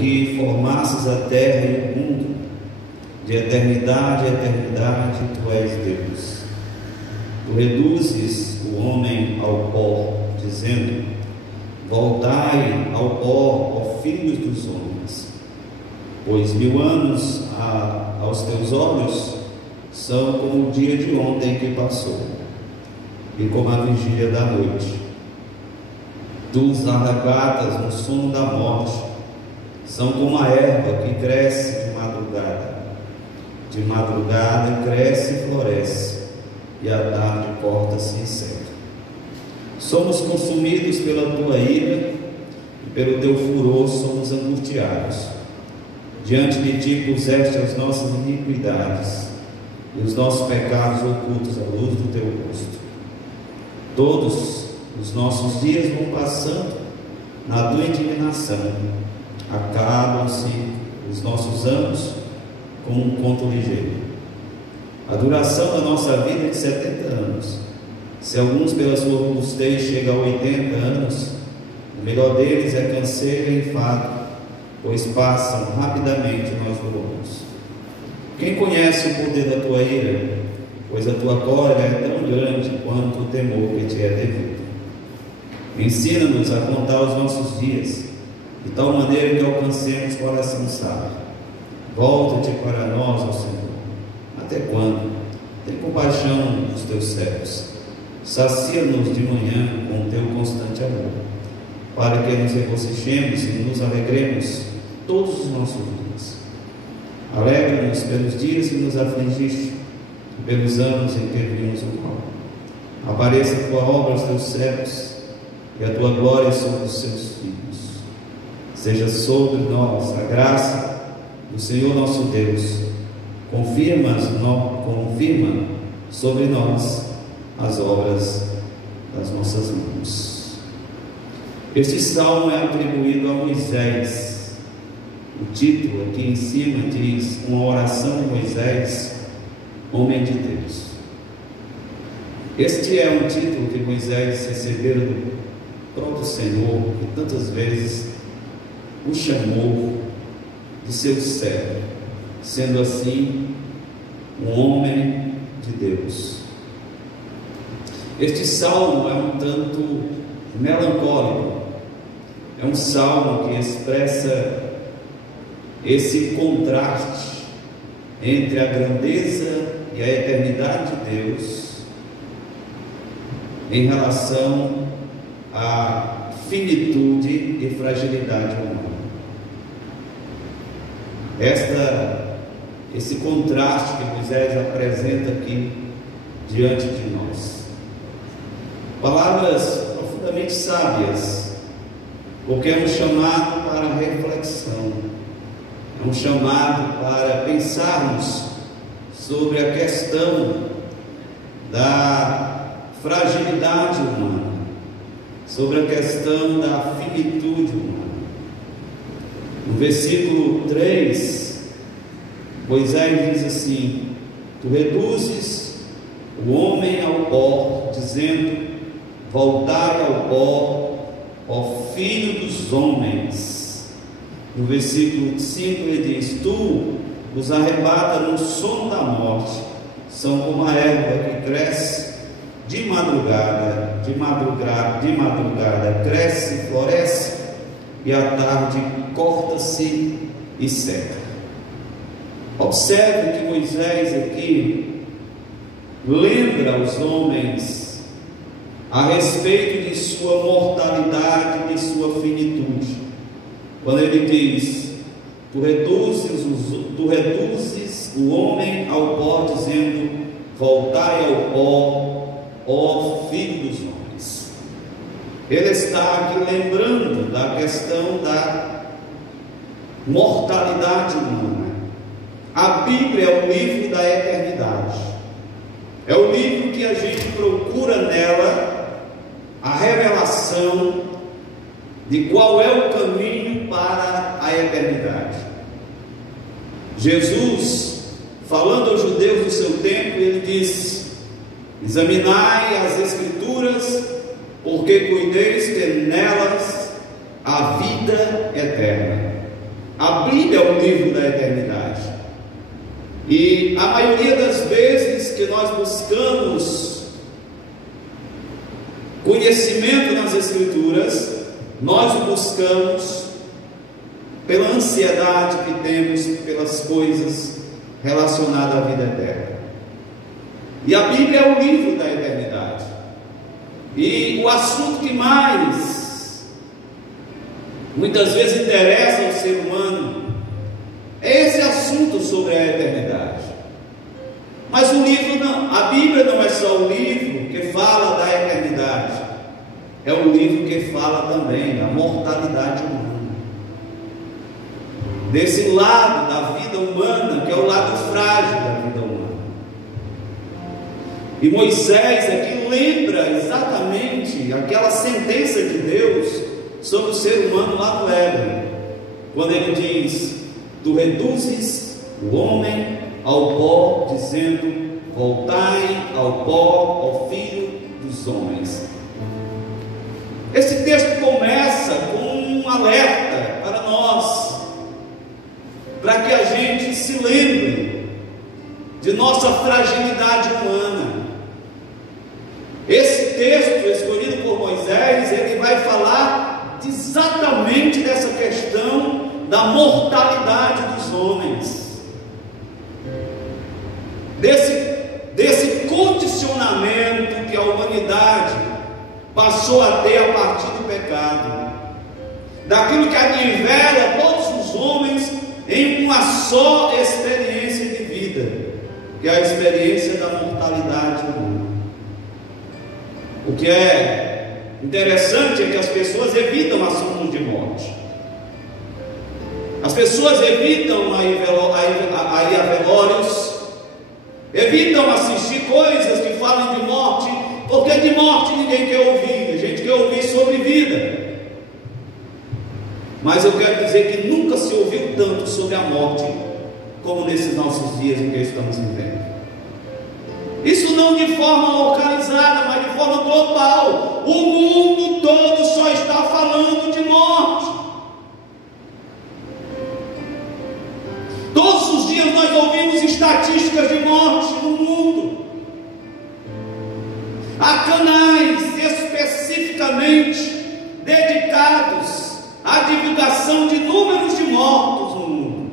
que formasses a terra e o mundo, de eternidade a eternidade, tu és Deus. Tu reduzes o homem ao pó, dizendo: voltai ao pó, ó filhos dos homens, pois 1000 anos aos teus olhos são como o dia de ontem que passou, e como a vigília da noite. Tu os arrebatas no sono da morte, são como a erva que cresce de madrugada. De madrugada cresce e floresce, e à tarde corta-se e seca. Somos consumidos pela tua ira, e pelo teu furor somos angustiados. Diante de ti puseste as nossas iniquidades, e os nossos pecados ocultos à luz do teu rosto. Todos os nossos dias vão passando na tua indignação, acabam-se os nossos anos como um conto ligeiro. A duração da nossa vida é de 70 anos. Se alguns pela sua robustez chegam a 80 anos, o melhor deles é canseiro e enfado, pois passam rapidamente nós voamos. Quem conhece o poder da tua ira? Pois a tua cólera é tão grande quanto o temor que te é devido. Ensina-nos a contar os nossos dias, de tal maneira que alcancemos coração sábio. Volta-te para nós, ó Senhor. Até quando? Tem compaixão dos teus servos. Sacia-nos de manhã com o teu constante amor, para que nos regocijemos e nos alegremos todos os nossos dias. Alegra-nos pelos dias que nos afligiste, e pelos anos em que vimos o mal. Apareça a tua obra aos teus servos, e a tua glória sobre os seus filhos. Seja sobre nós a graça do Senhor nosso Deus. Confirma sobre nós as obras das nossas mãos. Este salmo é atribuído a Moisés. O título aqui em cima diz: uma oração de Moisés, homem de Deus. Este é um título que Moisés recebeu do próprio Senhor, que tantas vezes o chamou de seu servo, sendo assim um homem de Deus. Este salmo é um tanto melancólico, é um salmo que expressa esse contraste entre a grandeza e a eternidade de Deus em relação à finitude e fragilidade humana. Esse contraste que Moisés apresenta aqui diante de nós. Palavras profundamente sábias, porque é um chamado para a reflexão, é um chamado para pensarmos sobre a questão da fragilidade humana, sobre a questão da finitude humana. No versículo 3, Moisés diz assim: tu reduzes o homem ao pó, dizendo: voltai ao pó, ó filho dos homens. No versículo 5 ele diz: tu os arrebata no sono da morte, são como a erva que cresce de madrugada, cresce, floresce, e à tarde corta-se e seca. Observe que Moisés aqui lembra aos homens a respeito de sua mortalidade e de sua finitude, quando ele diz: tu reduzes o homem ao pó, dizendo: voltai ao pó, ó filho dos homens. Ele está aqui lembrando da questão da mortalidade humana. A Bíblia é o livro da eternidade, é o livro que a gente procura nela a revelação de qual é o caminho para a eternidade. Jesus, falando aos judeus do seu tempo, ele disse: examinai as Escrituras, porque cuideis ter nelas a vida eterna. Bíblia é o livro da eternidade. E a maioria das vezes que nós buscamos conhecimento nas Escrituras, nós o buscamos pela ansiedade que temos pelas coisas relacionadas à vida eterna. E a Bíblia é o livro da eternidade. E o assunto que mais muitas vezes interessa ao ser humano é esse assunto sobre a eternidade. Mas o livro não, a Bíblia não é só o livro que fala da eternidade, é o livro que fala também da mortalidade humana, desse lado da vida humana, que é o lado frágil da vida humana. E Moisés aqui lembra exatamente aquela sentença de Deus sobre o ser humano lá no Éden, quando ele diz: tu reduzes o homem ao pó, dizendo: voltai ao pó, ó filho dos homens. Esse texto começa com um alerta para nós, para que a gente se lembre de nossa fragilidade humana. Esse texto escolhido por Moisés, ele vai falar exatamente dessa questão da mortalidade dos homens, desse condicionamento que a humanidade passou a ter a partir do pecado, daquilo que anivela todos os homens em uma só experiência de vida, que é a experiência da mortalidade humana. O que é interessante é que as pessoas evitam assuntos de morte. As pessoas evitam ir a velórios, evitam assistir coisas que falem de morte, porque de morte ninguém quer ouvir, a gente quer ouvir sobre vida. Mas eu quero dizer que nunca se ouviu tanto sobre a morte como nesses nossos dias em que estamos vivendo. Isso não de forma localizada, mas de forma global. O mundo todo só está falando de morte. Todos os dias nós ouvimos estatísticas de morte no mundo. Há canais especificamente dedicados à divulgação de números de mortos no mundo.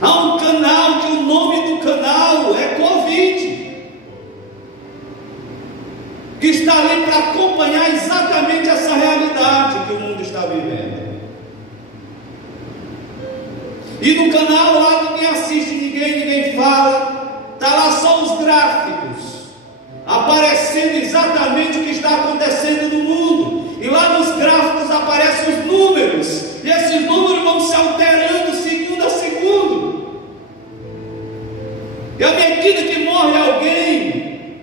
Há um canal que o nome do canal é Covid, que está ali para acompanhar exatamente essa realidade que o mundo está vivendo. E no canal lá ninguém assiste, ninguém fala, está lá só os gráficos, aparecendo exatamente o que está acontecendo no mundo. E lá nos gráficos aparecem os números, e esses números vão se alterando segundo a segundo. E à medida que morre alguém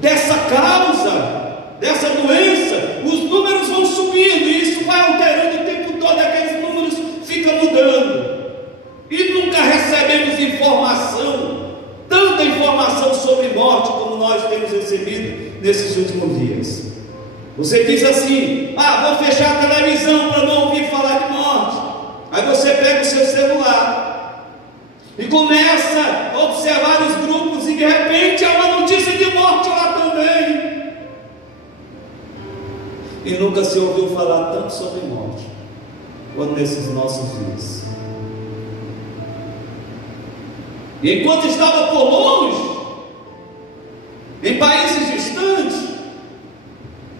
dessa causa, dessa doença, os números vão subindo, e isso vai alterando o tempo todo, aqueles números ficam mudando. E nunca recebemos tanta informação sobre morte como nós temos recebido nesses últimos dias. Você diz assim: vou fechar a televisão para não ouvir falar de morte. Aí você pega o seu celular e começa a observar os grupos, e de repente há uma notícia de morte lá também. E nunca se ouviu falar tanto sobre morte quanto nesses nossos dias. E enquanto estava por longe, em países distantes,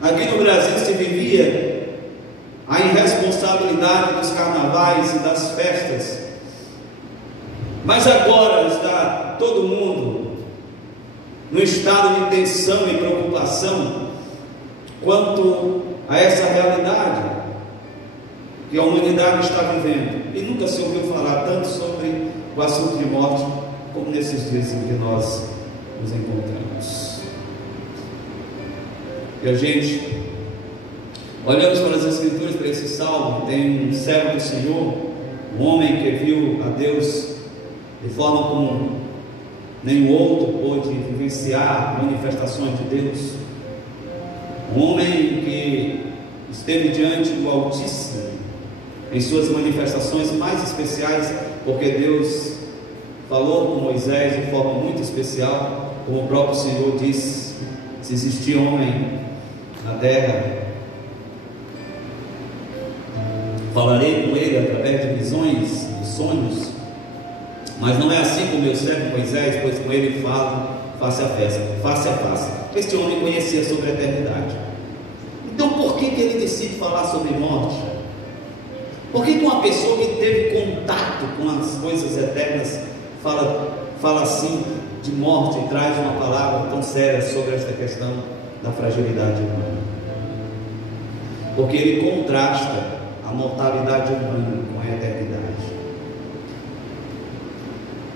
aqui no Brasil se vivia a irresponsabilidade dos carnavais e das festas. Mas agora está todo mundo no estado de tensão e preocupação quanto a essa realidade que a humanidade está vivendo. E nunca se ouviu falar tanto sobre o assunto de morte como nesses dias em que nós nos encontramos. E a gente, olhamos para as Escrituras, para esse salmo, tem um servo do Senhor, um homem que viu a Deus de forma como nenhum outro pôde vivenciar manifestações de Deus, um homem que esteve diante do Altíssimo em suas manifestações mais especiais, porque Deus falou com Moisés de forma muito especial, como o próprio Senhor disse: se existir homem na terra, falarei com ele através de visões, de sonhos, mas não é assim com meu servo Moisés, pois com ele falo face a face. Este homem conhecia sobre a eternidade. Então por que ele decide falar sobre morte? Por que uma pessoa que teve contato com as coisas eternas fala assim de morte e traz uma palavra tão séria sobre esta questão da fragilidade humana? Porque ele contrasta a mortalidade humana com a eternidade.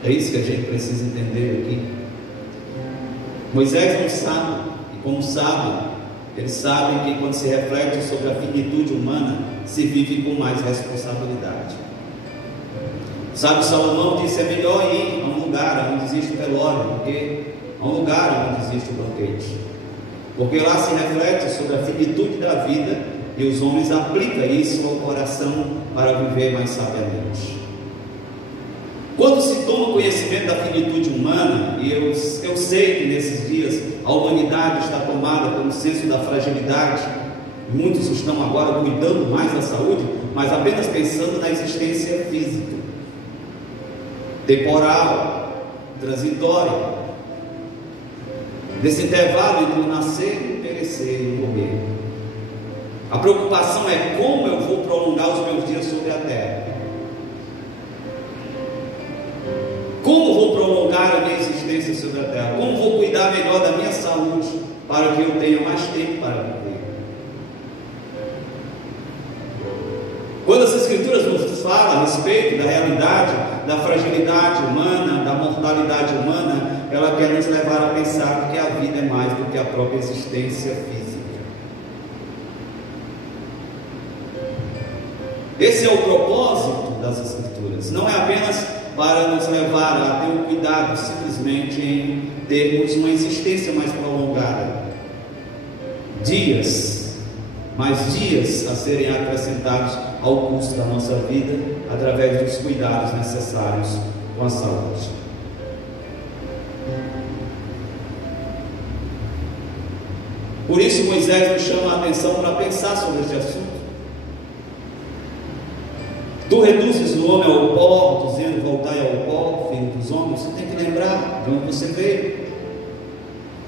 É isso que a gente precisa entender aqui. Moisés não sabe, e como sabe, eles sabem que quando se reflete sobre a finitude humana, se vive com mais responsabilidade. Sabe, Salomão disse: é melhor ir a um lugar onde existe o velório, porque a um lugar onde existe o banquete, porque lá se reflete sobre a finitude da vida, e os homens aplicam isso ao coração para viver mais sabiamente. Quando se toma conhecimento da finitude humana, e eu sei que nesses dias a humanidade está tomada pelo senso da fragilidade, muitos estão agora cuidando mais da saúde, mas apenas pensando na existência física, temporal, transitória, desse intervalo entre o nascer, perecer e morrer. A preocupação é como eu vou prolongar os meus dias sobre a terra. Como vou prolongar a minha existência sobre a terra? Como vou cuidar melhor da minha saúde para que eu tenha mais tempo para viver? Quando as Escrituras nos falam a respeito da realidade, da fragilidade humana, da mortalidade humana, ela quer nos levar a pensar que a vida é mais do que a própria existência física. Esse é o propósito das Escrituras. Não é apenas para nos levar a ter um cuidado simplesmente em termos uma existência mais prolongada, mais dias a serem acrescentados ao curso da nossa vida, através dos cuidados necessários com a saúde. Por isso Moisés nos chama a atenção para pensar sobre este assunto. Tu reduzes o homem ao pó, dizendo: voltai ao pó, filho dos homens. Você tem que lembrar de onde você veio.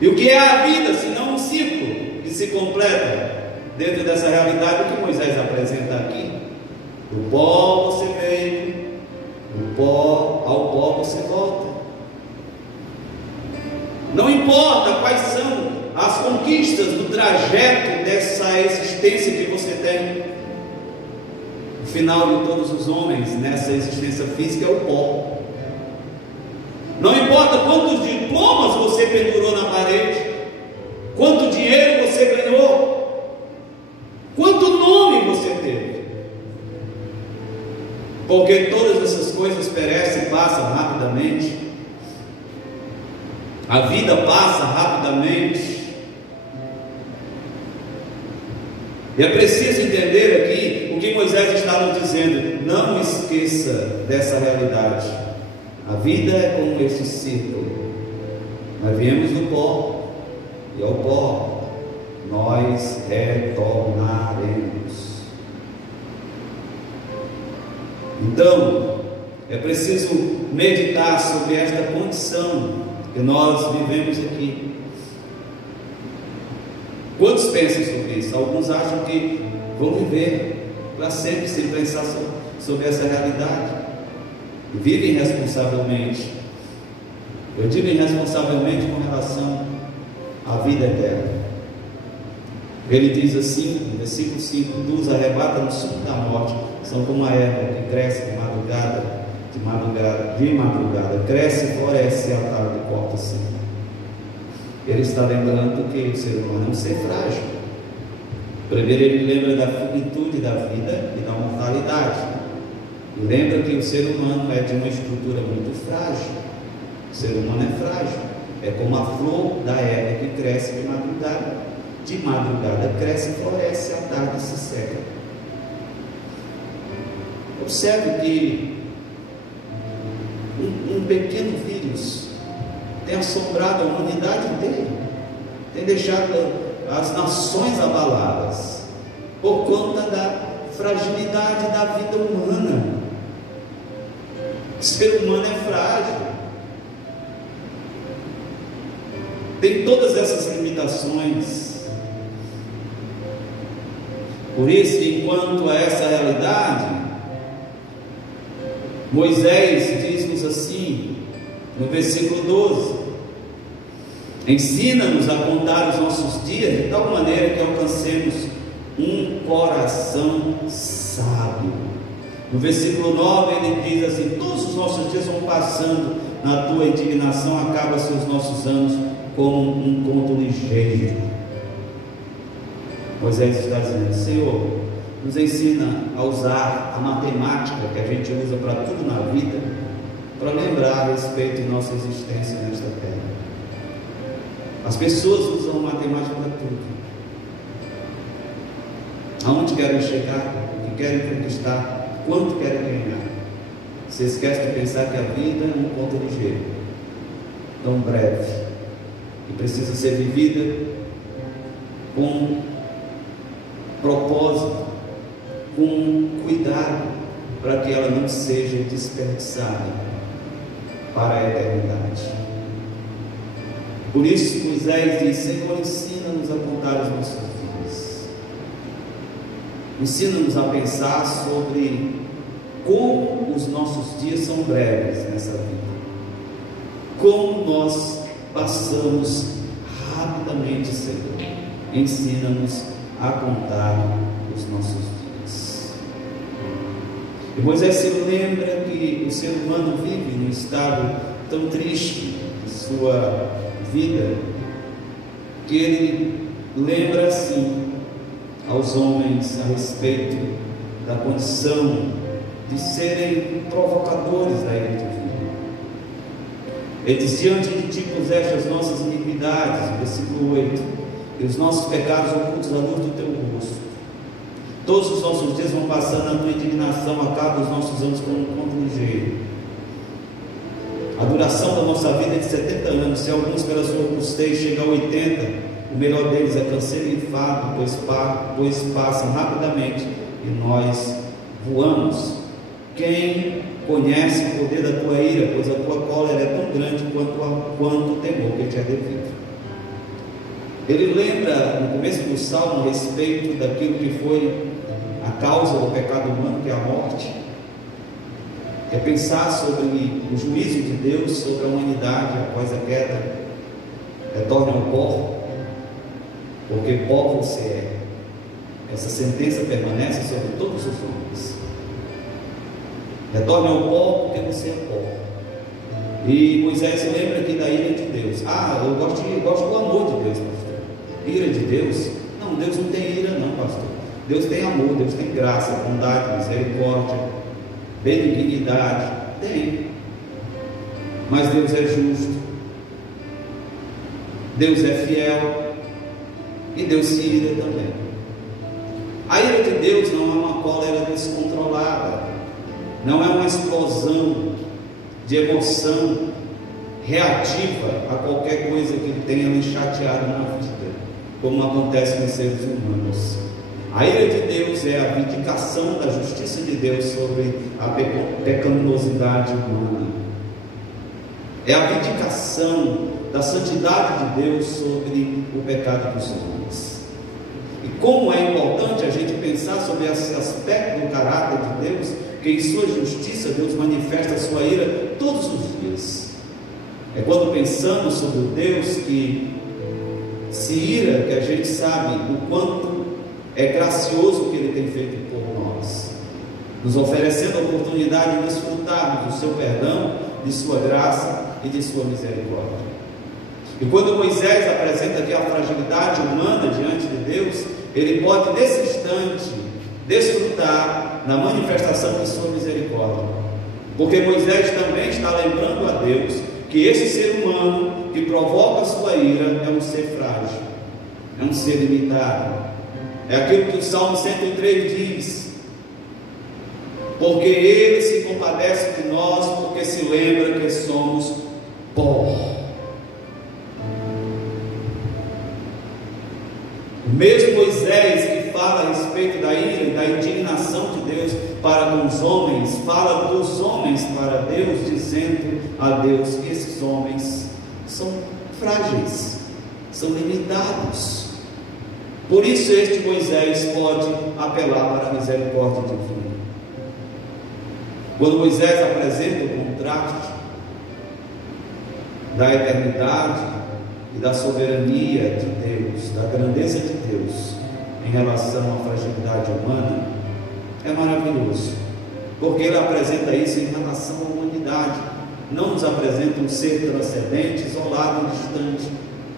E o que é a vida, senão um ciclo que se completa dentro dessa realidade que Moisés apresenta aqui? Do pó você veio, do pó ao pó você volta. Não importa quais são as conquistas do trajeto dessa existência que você tem. O final de todos os homens nessa existência física é o pó. Não importa quantos diplomas você pendurou na parede, quanto dinheiro você ganhou, quanto nome você teve, porque todas essas coisas perecem e passam rapidamente. A vida passa rapidamente. E é preciso entender aqui o que Moisés está nos dizendo. Não esqueça dessa realidade. A vida é como este círculo. Nós viemos do pó, e ao pó nós retornaremos. Então, é preciso meditar sobre esta condição que nós vivemos aqui. Quantos pensam sobre isso? Alguns acham que vão viver para sempre sem pensar sobre essa realidade, e vivem irresponsavelmente. Eu digo irresponsavelmente com relação à vida eterna. Ele diz assim, no versículo 5: Tu os arrebata no sumo da morte, são como a erva que cresce de madrugada, cresce e floresce, e a tarde corta-se. Ele está lembrando que o ser humano é um ser frágil. Primeiro ele lembra da finitude da vida e da mortalidade, e lembra que o ser humano é de uma estrutura muito frágil. O ser humano é frágil, é como a flor da erva que cresce de madrugada, de madrugada cresce e floresce, à tarde se seca. Observe que um pequeno vírus tem assombrado a humanidade inteira, tem deixado as nações abaladas por conta da fragilidade da vida humana. O ser humano é frágil, tem todas essas limitações. Por isso, enquanto a essa realidade, Moisés diz-nos assim, no versículo 12: ensina-nos a contar os nossos dias de tal maneira que alcancemos um coração sábio. No versículo 9 ele diz assim: todos os nossos dias vão passando na tua indignação, acaba-se os nossos anos como um conto ligeiro. Moisés está dizendo: Senhor, nos ensina a usar a matemática que a gente usa para tudo na vida, para lembrar a respeito de nossa existência nesta terra. As pessoas usam a matemática para tudo. Aonde querem chegar, o que querem conquistar, quanto querem ganhar. Se esquece de pensar que a vida é um ponto ligeiro, tão breve, que precisa ser vivida com propósito, com cuidado, para que ela não seja desperdiçada para a eternidade. Por isso Moisés diz: Senhor, ensina-nos a contar os nossos dias, ensina-nos a pensar sobre como os nossos dias são breves nessa vida, como nós passamos rapidamente, Senhor. Ensina-nos a contar os nossos dias. E Moisés se lembra que o ser humano vive num estado tão triste de sua vida, que ele lembra assim aos homens a respeito da condição de serem provocadores da ira divina. Ele diz: diante de ti puseste as nossas iniquidades, versículo 8, e os nossos pecados ocultos à luz do teu rosto. Todos os nossos dias vão passando na tua indignação, acaba os nossos anos como um conto ligeiro. A duração da nossa vida é de 70 anos, se alguns pela sua robustez chegam a 80, o melhor deles é canseiro e enfado, pois passam rapidamente e nós voamos. Quem conhece o poder da tua ira, pois a tua cólera é tão grande quanto o temor que te é devido. Ele lembra no começo do salmo a respeito daquilo que foi a causa do pecado humano, que é a morte. É pensar sobre o juízo de Deus sobre a humanidade após a queda. Retorne ao pó, porque pó você é. Essa sentença permanece sobre todos os homens. Retorne ao pó, porque você é pó. E Moisés se lembra aqui da ira de Deus. Eu gosto do amor de Deus, pastor. Ira de Deus? Não, Deus não tem ira não, pastor. Deus tem amor, Deus tem graça, bondade, misericórdia, benignidade. Tem. Mas Deus é justo, Deus é fiel, e Deus se ira também. A ira de Deus não é uma cólera descontrolada, não é uma explosão de emoção reativa a qualquer coisa que tenha lhe chateado na vida, como acontece com os seres humanos. A ira de Deus é a vindicação da justiça de Deus sobre a pecaminosidade humana, é a vindicação da santidade de Deus sobre o pecado dos homens. E como é importante a gente pensar sobre esse aspecto do caráter de Deus, que em sua justiça Deus manifesta a sua ira todos os dias. É quando pensamos sobre o Deus que se ira, que a gente sabe o quanto é gracioso o que Ele tem feito por nós, nos oferecendo a oportunidade de desfrutarmos do seu perdão, de sua graça e de sua misericórdia. E quando Moisés apresenta aqui a fragilidade humana diante de Deus, ele pode nesse instante desfrutar na manifestação de sua misericórdia, porque Moisés também está lembrando a Deus que esse ser humano que provoca a sua ira é um ser frágil, é um ser limitado. É aquilo que o Salmo 103 diz: porque Ele se compadece de nós, porque se lembra que somos pó. O mesmo Moisés que fala a respeito da ira e da indignação de Deus para com os homens, fala dos homens para Deus, dizendo a Deus que esses homens são frágeis, são limitados. Por isso este Moisés pode apelar para a misericórdia divina. Quando Moisés apresenta o contraste da eternidade e da soberania de Deus, da grandeza de Deus em relação à fragilidade humana, é maravilhoso, porque ele apresenta isso em relação à humanidade. Não nos apresenta um ser transcendente, isolado, distante,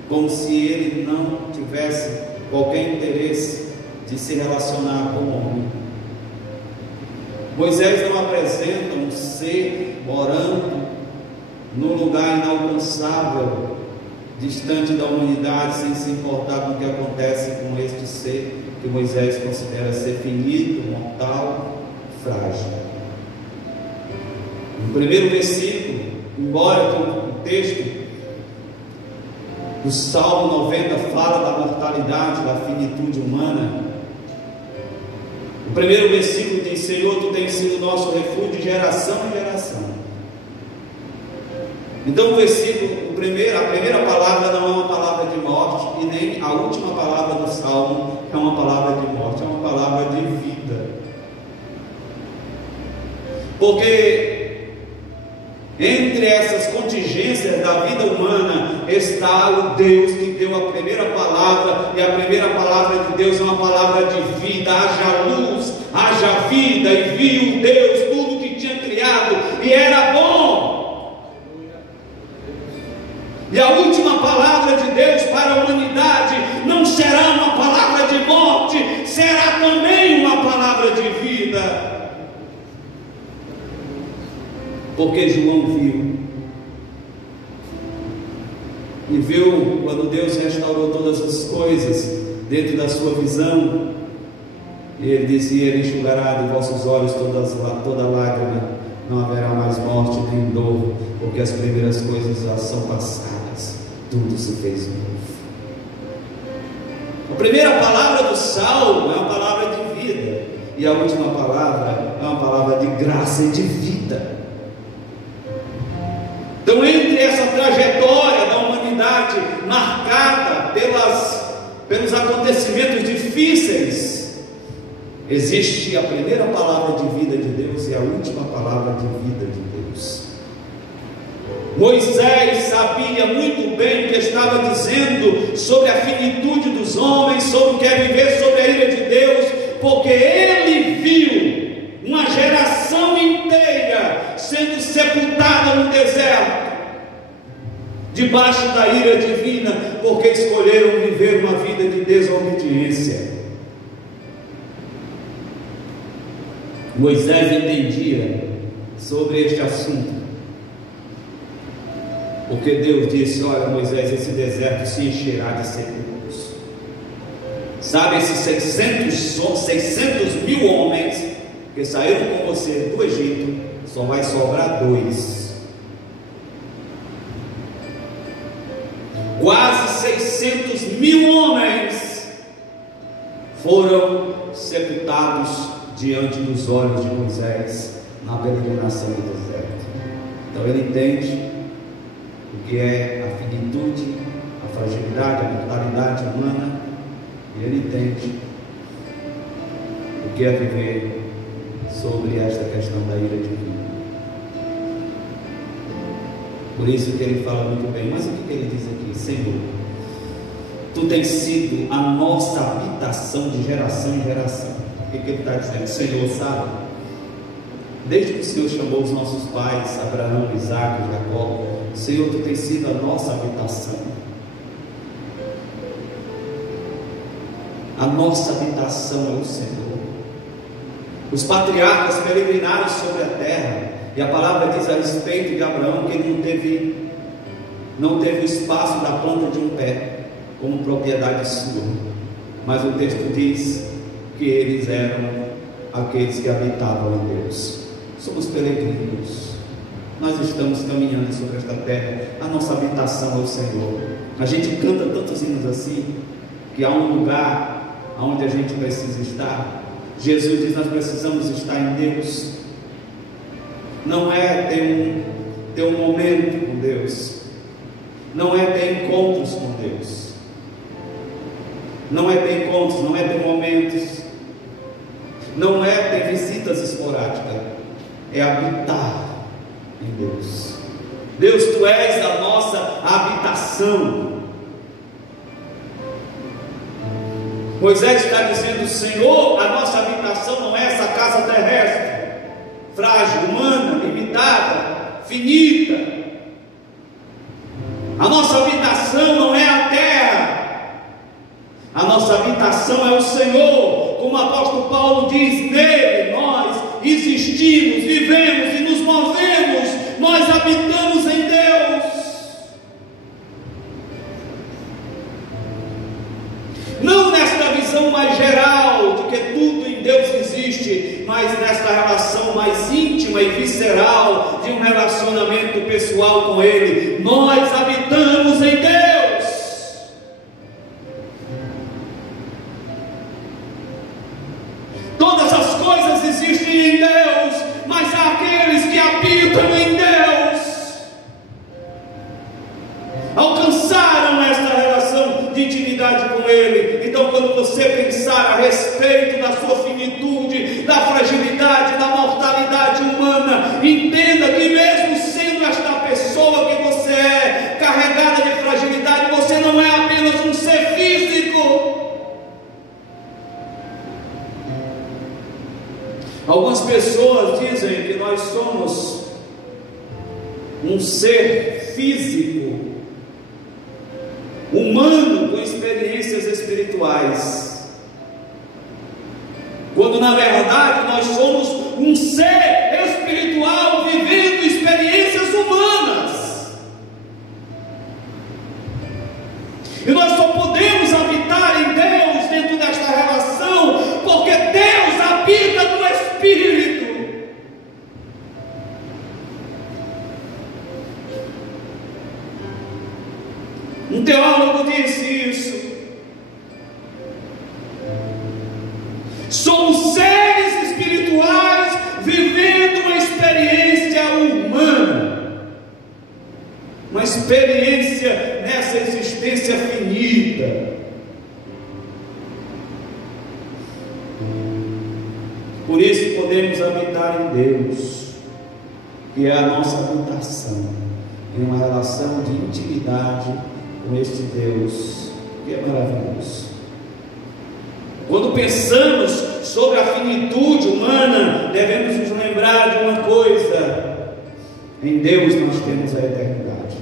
como se ele não tivesse qualquer interesse de se relacionar com o homem. Moisés não apresenta um ser morando num lugar inalcançável, distante da humanidade, sem se importar com o que acontece com este ser que Moisés considera ser finito, mortal, frágil. No primeiro versículo, embora o texto do Salmo 90 fala da mortalidade, da finitude humana, o primeiro versículo diz: Senhor, Tu tens sido nosso refúgio de geração em geração. Então a primeira palavra não é uma palavra de morte, e nem a última palavra do Salmo é uma palavra de morte, é uma palavra de vida. Porque entre essas contingências da vida humana está o Deus que deu a primeira palavra, e a primeira palavra de Deus é uma palavra de vida. Haja luz, haja vida, e viu Deus tudo que tinha criado, e era bom. E a última palavra de Deus para a humanidade não será uma palavra de morte, será também uma palavra de vida. Porque João viu quando Deus restaurou todas as coisas dentro da sua visão, e ele dizia: Ele enxugará de vossos olhos toda lágrima, não haverá mais morte nem dor, porque as primeiras coisas já são passadas, tudo se fez novo. A primeira palavra do Salmo é uma palavra de vida, e a última palavra é uma palavra de graça e de vida. Então, entre essa trajetória da humanidade marcada pelos acontecimentos difíceis, existe a primeira palavra de vida de Deus e a última palavra de vida de Deus. Moisés sabia muito bem o que estava dizendo sobre a finitude dos homens, sobre o que é viver sobre a ira de Deus, porque ele viu uma geração inteira sendo sepultada no deserto, debaixo da ira divina, porque escolheram viver uma vida de desobediência. Moisés entendia sobre este assunto, porque Deus disse: olha, Moisés, esse deserto se encherá de sepulcros. Sabe, esses 600 mil homens que saíram com você do Egito, só vai sobrar 2. Quase 600 mil homens foram sepultados diante dos olhos de Moisés na peregrinação do deserto. Então ele entende o que é a finitude, a fragilidade, a mortalidade humana, e ele entende o que é viver sobre esta questão da ira divina. Por isso que ele fala muito bem. Mas o que ele diz aqui? Senhor, Tu tens sido a nossa habitação de geração em geração. O que ele está dizendo? Senhor, sabe, desde que o Senhor chamou os nossos pais, Abraão, Isaac, Jacó, Senhor, Tu tens sido a nossa habitação. A nossa habitação é o Senhor. Os patriarcas peregrinaram sobre a terra, e a palavra diz a respeito de Abraão que ele não teve o espaço da planta de um pé, como propriedade sua, mas o texto diz que eles eram aqueles que habitavam em Deus. Somos peregrinos, nós estamos caminhando sobre esta terra, a nossa habitação é o Senhor. A gente canta tantos hinos assim, que há um lugar onde a gente precisa estar. Jesus diz: nós precisamos estar em Deus. Não é ter um momento com Deus, não é ter encontros com Deus, não é ter encontros, não é ter momentos, não é ter visitas esporádicas, é habitar em Deus. Deus, tu és a nossa habitação. Moisés está dizendo: Senhor, a nossa habitação não é essa casa terrestre, frágil, humana, limitada, finita. A nossa habitação não é a terra, a nossa habitação é o Senhor. Como o apóstolo Paulo diz: nele nós existimos, vivemos e nos movemos, nós habitamos em Deus. Não nesta visão mais geral de que tudo em Deus existe, mas nesta relação mais íntima e visceral de um relacionamento pessoal com Ele. Nós habitamos em Deus. Todas as coisas existem em Deus, mas há aqueles que habitam em Deus, alcançaram esta relação de intimidade com Ele. Então, quando você pensar a respeito da sua finitude, da fragilidade, da mortalidade humana, entenda que mesmo sendo esta pessoa que você é, carregada de fragilidade, você não é apenas um ser físico. Algumas pessoas dizem que nós somos um ser físico, humano, com experiências espirituais, quando na verdade nós somos um ser espiritual vivendo experiências humanas. E nós só podemos habitar em Deus dentro desta relação porque Deus habita no Espírito. Um teólogo disse isso: somos seres espirituais vivendo uma experiência humana, uma experiência nessa existência finita. Por isso podemos habitar em Deus, que é a nossa habitação, em uma relação de intimidade com este Deus que é maravilhoso. Quando pensamos sobre a finitude humana, devemos nos lembrar de uma coisa: em Deus nós temos a eternidade.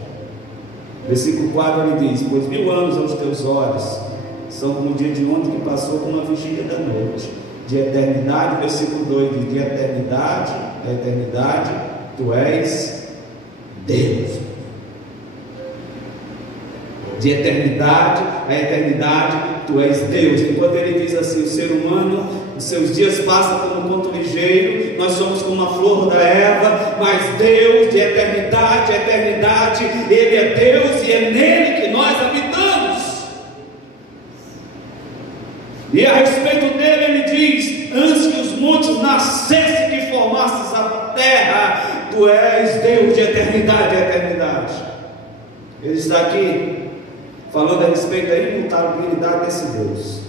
Versículo 4 ele diz: pois 1000 anos aos teus olhos são como o dia de ontem que passou como a vigília da noite. De eternidade, versículo 2 diz: de eternidade a eternidade tu és Deus. De eternidade a eternidade tu és Deus. Enquanto ele diz assim: o ser humano, os seus dias passam como um conto ligeiro, nós somos como a flor da erva, mas Deus, de eternidade a eternidade, Ele é Deus e é nele que nós habitamos. E a respeito dele ele diz: antes que os montes nascessem, que formasses a terra, tu és Deus de eternidade a eternidade. Ele está aqui falando a respeito da imutabilidade desse Deus,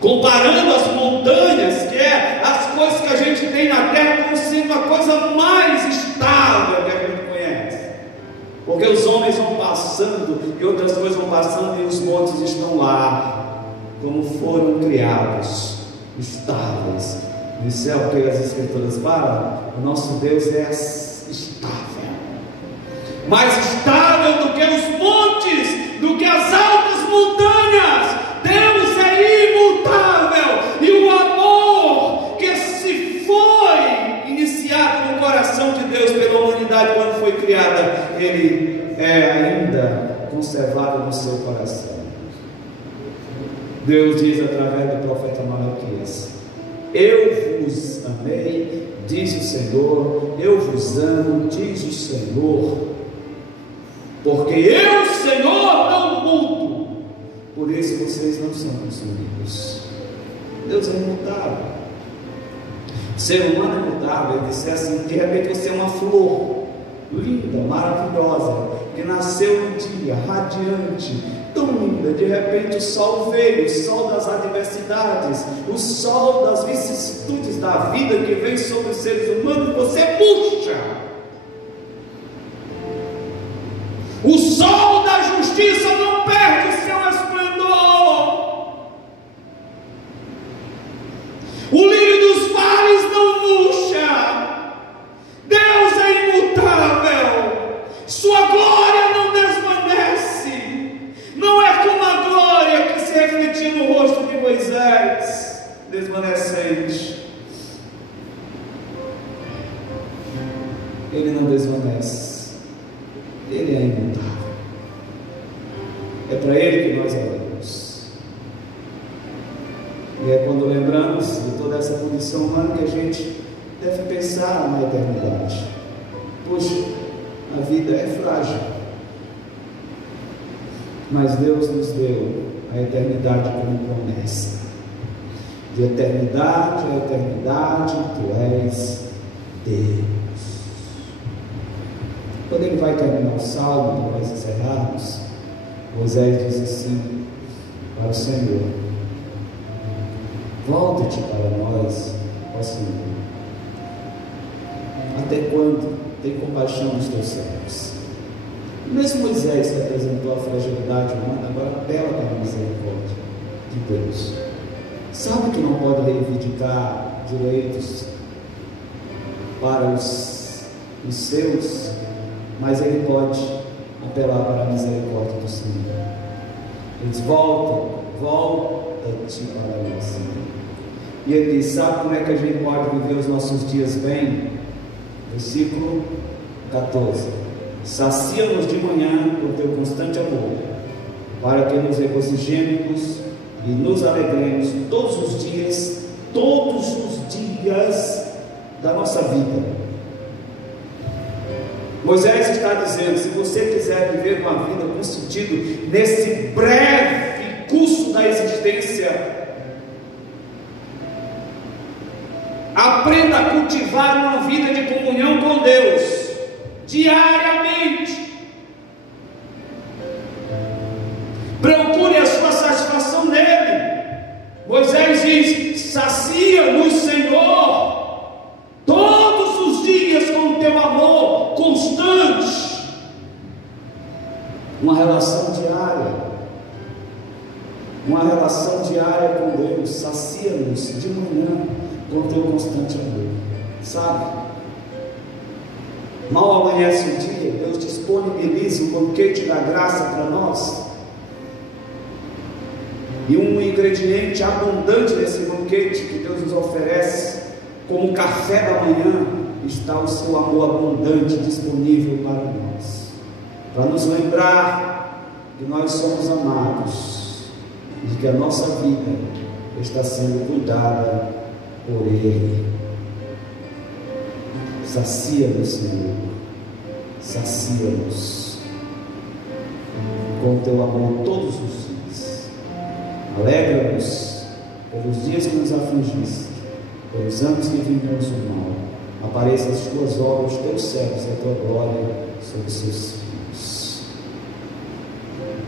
comparando as montanhas, que é as coisas que a gente tem na terra, como sendo a coisa mais estável que a gente conhece, porque os homens vão passando e outras coisas vão passando e os montes estão lá, como foram criados, estáveis. Isso é o que as Escrituras falam. O nosso Deus é estável, mais estável do que os montes, do que as altas montanhas. Deus é imutável, e o amor que se foi iniciado no coração de Deus pela humanidade quando foi criada, ele é ainda conservado no seu coração. Deus diz através do profeta Malaquias: eu vos amei, diz o Senhor, eu vos amo, diz o Senhor, porque eu, Senhor, não mudo, por isso vocês não são consumidos. Deus é imutável. O ser humano é imutável. Ele disse assim: de repente você é uma flor linda, maravilhosa, que nasceu um dia radiante, tão linda. De repente o sol veio, o sol das adversidades, o sol das vicissitudes da vida que vem sobre os seres humanos, você murcha. O sol da justiça não perde o seu esplendor. O lírio dos vales não murcha. Deus é imutável. Sua glória não desvanece. Não é como a glória que se refletiu no rosto de Moisés, desvanecente. Ele não desvanece. Ele é imutável. É para Ele que nós oramos. E é quando lembramos de toda essa condição humana que a gente deve pensar na eternidade. Poxa, a vida é frágil, mas Deus nos deu a eternidade como promessa. De eternidade a eternidade, Tu és Deus. Quando ele vai terminar o salmo, para nós encerrarmos, Moisés diz assim para o Senhor: volta-te para nós, ó Senhor. Até quando? Tem compaixão dos teus servos. O mesmo Moisés que apresentou a fragilidade humana, agora apela para a misericórdia de Deus. Sabe que não pode reivindicar direitos para os seus, mas ele pode apelar para a misericórdia do Senhor. Ele diz: volta-te para nós, Senhor. E ele diz: sabe como é que a gente pode viver os nossos dias bem? Versículo 14: sacia-nos de manhã com teu constante amor, para que nos regozijemos e nos alegremos todos os dias da nossa vida. Moisés está dizendo: se você quiser viver uma vida com sentido nesse breve curso da existência, aprenda a cultivar uma vida de comunhão com Deus diariamente. Procure a sua satisfação nele. Moisés diz: sacia-nos, Senhor, todos os dias com o teu amor constante. Uma relação diária com Deus. Sacia-nos de manhã com o teu constante amor. Sabe, mal amanhece o dia, Deus disponibiliza o banquete da graça para nós, e um ingrediente abundante desse banquete que Deus nos oferece como café da manhã está o seu amor abundante disponível para nós, para nos lembrar que nós somos amados, de que a nossa vida está sendo cuidada por Ele. Sacia-nos, Senhor, sacia-nos com o teu amor todos os dias. Alegra-nos pelos dias que nos afligiste, pelos anos que vivemos o mal. Apareça as tuas obras, os teus servos e a tua glória sobre os seus filhos.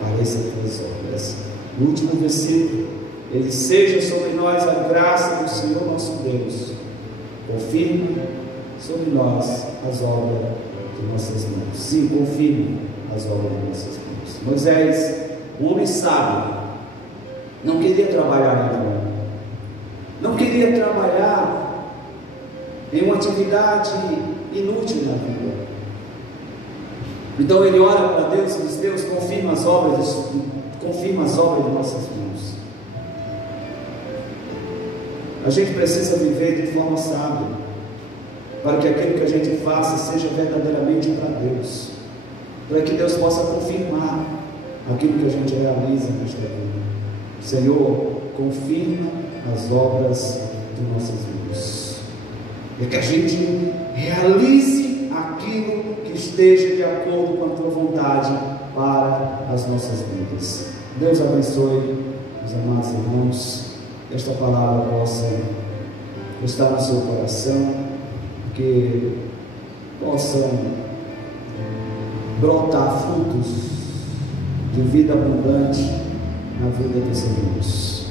Apareça as tuas obras. No último versículo, ele: seja sobre nós a graça do Senhor nosso Deus, confirma sobre nós as obras de nossas mãos. Sim, confirma as obras de nossas mãos. Moisés, um homem sábio, não queria trabalhar em vão, não queria trabalhar em uma atividade inútil na vida. Então ele ora para Deus e diz: Deus, confirma as obras de nossas mãos. A gente precisa viver de forma sábia, para que aquilo que a gente faça seja verdadeiramente para Deus, para que Deus possa confirmar aquilo que a gente realiza nesta vida. Senhor, confirma as obras de nossas vidas, e que a gente realize aquilo que esteja de acordo com a tua vontade para as nossas vidas. Deus abençoe os amados irmãos, esta palavra possa estar no seu coração, que possam brotar frutos de vida abundante na vida dos irmãos.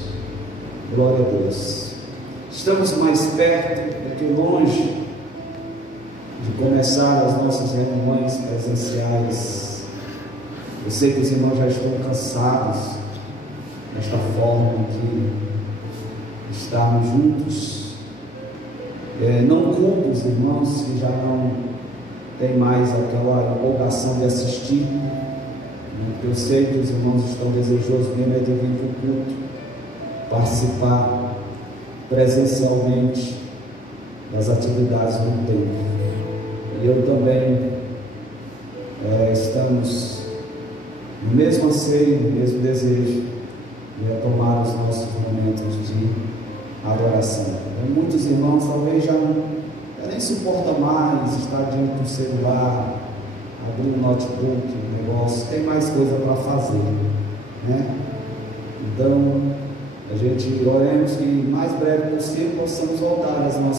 Glória a Deus. Estamos mais perto do que longe de começar as nossas reuniões presenciais. Eu sei que os irmãos já estão cansados desta forma de estarmos juntos. Não culpo os irmãos que já não têm mais aquela empolgação de assistir. Eu sei que os irmãos estão desejosos mesmo de vir para o culto, participar presencialmente das atividades do templo. E eu também estamos no mesmo anseio, no mesmo desejo de retomar os nossos momentos de adoração. Muitos irmãos talvez já nem suportam mais estar diante do celular, abrir o notebook, o negócio, tem mais coisa para fazer, né? Então, a gente oremos que o mais breve possível possamos voltar às nossas